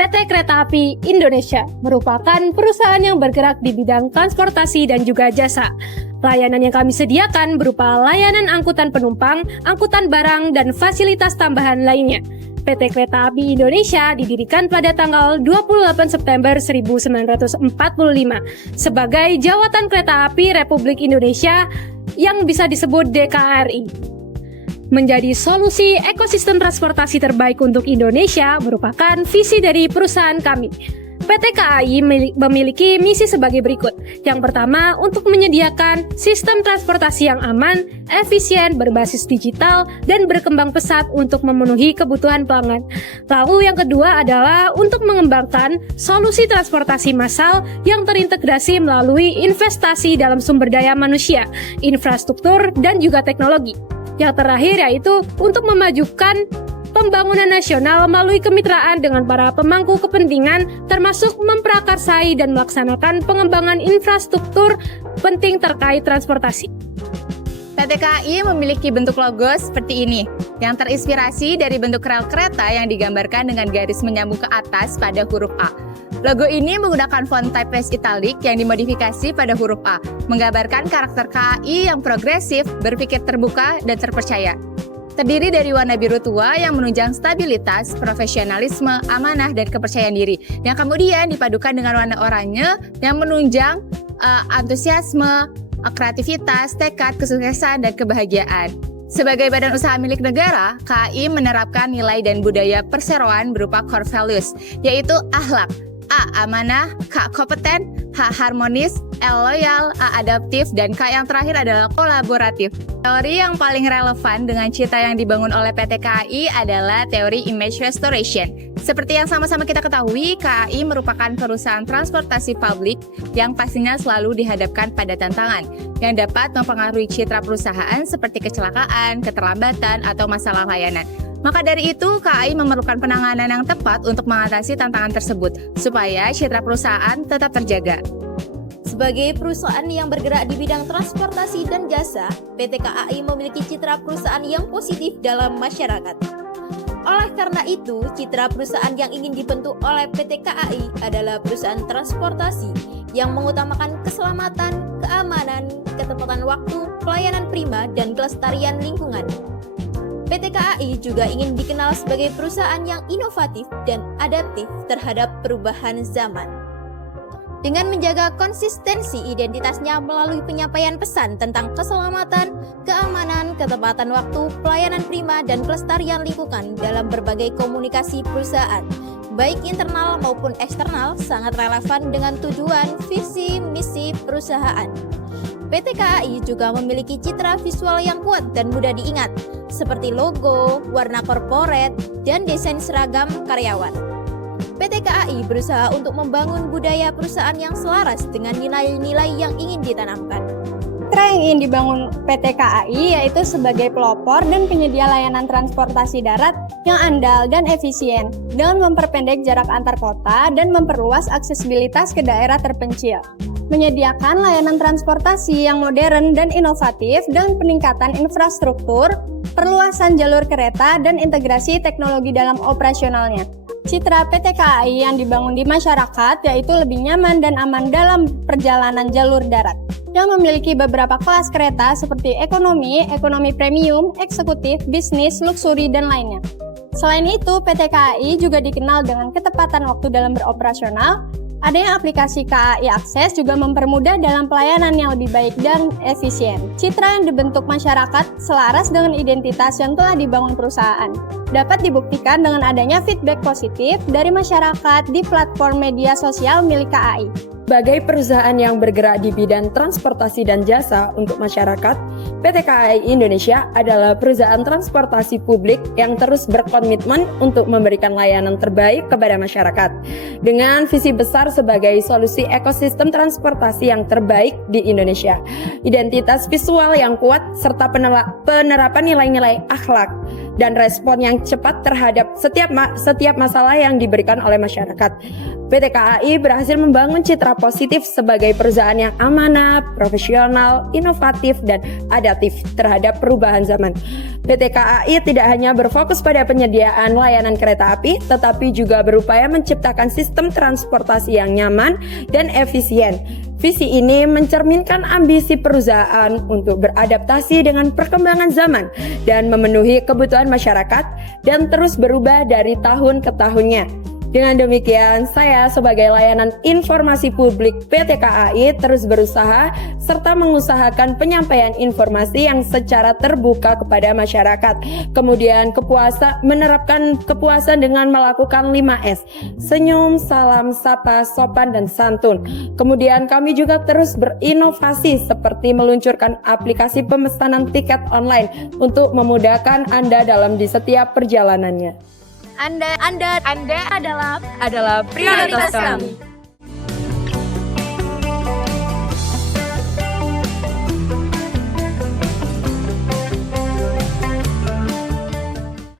PT Kereta Api Indonesia merupakan perusahaan yang bergerak di bidang transportasi dan juga jasa. Layanan yang kami sediakan berupa layanan angkutan penumpang, angkutan barang, dan fasilitas tambahan lainnya. PT Kereta Api Indonesia didirikan pada tanggal 28 September 1945 sebagai Jawatan Kereta Api Republik Indonesia yang bisa disebut DKRI. Menjadi solusi ekosistem transportasi terbaik untuk Indonesia merupakan visi dari perusahaan kami. PT KAI memiliki misi sebagai berikut. Yang pertama, untuk menyediakan sistem transportasi yang aman, efisien, berbasis digital, dan berkembang pesat untuk memenuhi kebutuhan pelanggan. Lalu yang kedua adalah untuk mengembangkan solusi transportasi massal yang terintegrasi melalui investasi dalam sumber daya manusia, infrastruktur, dan juga teknologi. Yang terakhir yaitu untuk memajukan pembangunan nasional melalui kemitraan dengan para pemangku kepentingan termasuk memprakarsai dan melaksanakan pengembangan infrastruktur penting terkait transportasi. PT KAI memiliki bentuk logo seperti ini, yang terinspirasi dari bentuk rel kereta yang digambarkan dengan garis menyambung ke atas pada huruf A. Logo ini menggunakan font typeface italic yang dimodifikasi pada huruf A, menggambarkan karakter KAI yang progresif, berpikir terbuka, dan terpercaya. Terdiri dari warna biru tua yang menunjang stabilitas, profesionalisme, amanah, dan kepercayaan diri, yang kemudian dipadukan dengan warna oranye yang menunjang antusiasme, kreativitas, tekad, kesuksesan, dan kebahagiaan. Sebagai badan usaha milik negara, KAI menerapkan nilai dan budaya perseroan berupa core values, yaitu akhlak, A. Amanah, K. Kompeten, H. Harmonis, L. Loyal, A. Adaptif, dan K yang terakhir adalah kolaboratif. Teori yang paling relevan dengan cita yang dibangun oleh PT KAI adalah teori image restoration. Seperti yang sama-sama kita ketahui, KAI merupakan perusahaan transportasi publik yang pastinya selalu dihadapkan pada tantangan yang dapat mempengaruhi citra perusahaan seperti kecelakaan, keterlambatan, atau masalah layanan. Maka dari itu, KAI memerlukan penanganan yang tepat untuk mengatasi tantangan tersebut, supaya citra perusahaan tetap terjaga. Sebagai perusahaan yang bergerak di bidang transportasi dan jasa, PT KAI memiliki citra perusahaan yang positif dalam masyarakat. Oleh karena itu, citra perusahaan yang ingin dibentuk oleh PT KAI adalah perusahaan transportasi yang mengutamakan keselamatan, keamanan, ketepatan waktu, pelayanan prima, dan kelestarian lingkungan. PT KAI juga ingin dikenal sebagai perusahaan yang inovatif dan adaptif terhadap perubahan zaman. Dengan menjaga konsistensi identitasnya melalui penyampaian pesan tentang keselamatan, keamanan, ketepatan waktu, pelayanan prima, dan kelestarian lingkungan dalam berbagai komunikasi perusahaan, baik internal maupun eksternal, sangat relevan dengan tujuan, visi, misi perusahaan. PT KAI juga memiliki citra visual yang kuat dan mudah diingat, seperti logo, warna korporat, dan desain seragam karyawan. PT KAI berusaha untuk membangun budaya perusahaan yang selaras dengan nilai-nilai yang ingin ditanamkan. Citra yang ingin dibangun PT KAI yaitu sebagai pelopor dan penyedia layanan transportasi darat yang andal dan efisien dengan memperpendek jarak antar kota dan memperluas aksesibilitas ke daerah terpencil. Menyediakan layanan transportasi yang modern dan inovatif dengan peningkatan infrastruktur, perluasan jalur kereta, dan integrasi teknologi dalam operasionalnya. Citra PT KAI yang dibangun di masyarakat yaitu lebih nyaman dan aman dalam perjalanan jalur darat, yang memiliki beberapa kelas kereta seperti ekonomi, ekonomi premium, eksekutif, bisnis, luxury, dan lainnya. Selain itu, PT KAI juga dikenal dengan ketepatan waktu dalam beroperasional. Adanya aplikasi KAI Akses juga mempermudah dalam pelayanan yang lebih baik dan efisien. Citra yang dibentuk masyarakat selaras dengan identitas yang telah dibangun perusahaan. Dapat dibuktikan dengan adanya feedback positif dari masyarakat di platform media sosial milik KAI. Sebagai perusahaan yang bergerak di bidang transportasi dan jasa untuk masyarakat, PT KAI Indonesia adalah perusahaan transportasi publik yang terus berkomitmen untuk memberikan layanan terbaik kepada masyarakat dengan visi besar sebagai solusi ekosistem transportasi yang terbaik di Indonesia. Identitas visual yang kuat serta penerapan nilai-nilai akhlak dan respon yang cepat terhadap setiap masalah yang diberikan oleh masyarakat. PT KAI berhasil membangun citra positif sebagai perusahaan yang amanah, profesional, inovatif, dan adaptif terhadap perubahan zaman. PT KAI tidak hanya berfokus pada penyediaan layanan kereta api, tetapi juga berupaya menciptakan sistem transportasi yang nyaman dan efisien. Visi ini mencerminkan ambisi perusahaan untuk beradaptasi dengan perkembangan zaman dan memenuhi kebutuhan masyarakat dan terus berubah dari tahun ke tahunnya. Dengan demikian, saya sebagai layanan informasi publik PT KAI terus berusaha serta mengusahakan penyampaian informasi yang secara terbuka kepada masyarakat. Kemudian menerapkan kepuasan dengan melakukan 5S: senyum, salam, sapa, sopan, dan santun. Kemudian kami juga terus berinovasi seperti meluncurkan aplikasi pemesanan tiket online untuk memudahkan Anda di setiap perjalanannya. Anda adalah Adalah prioritas kami.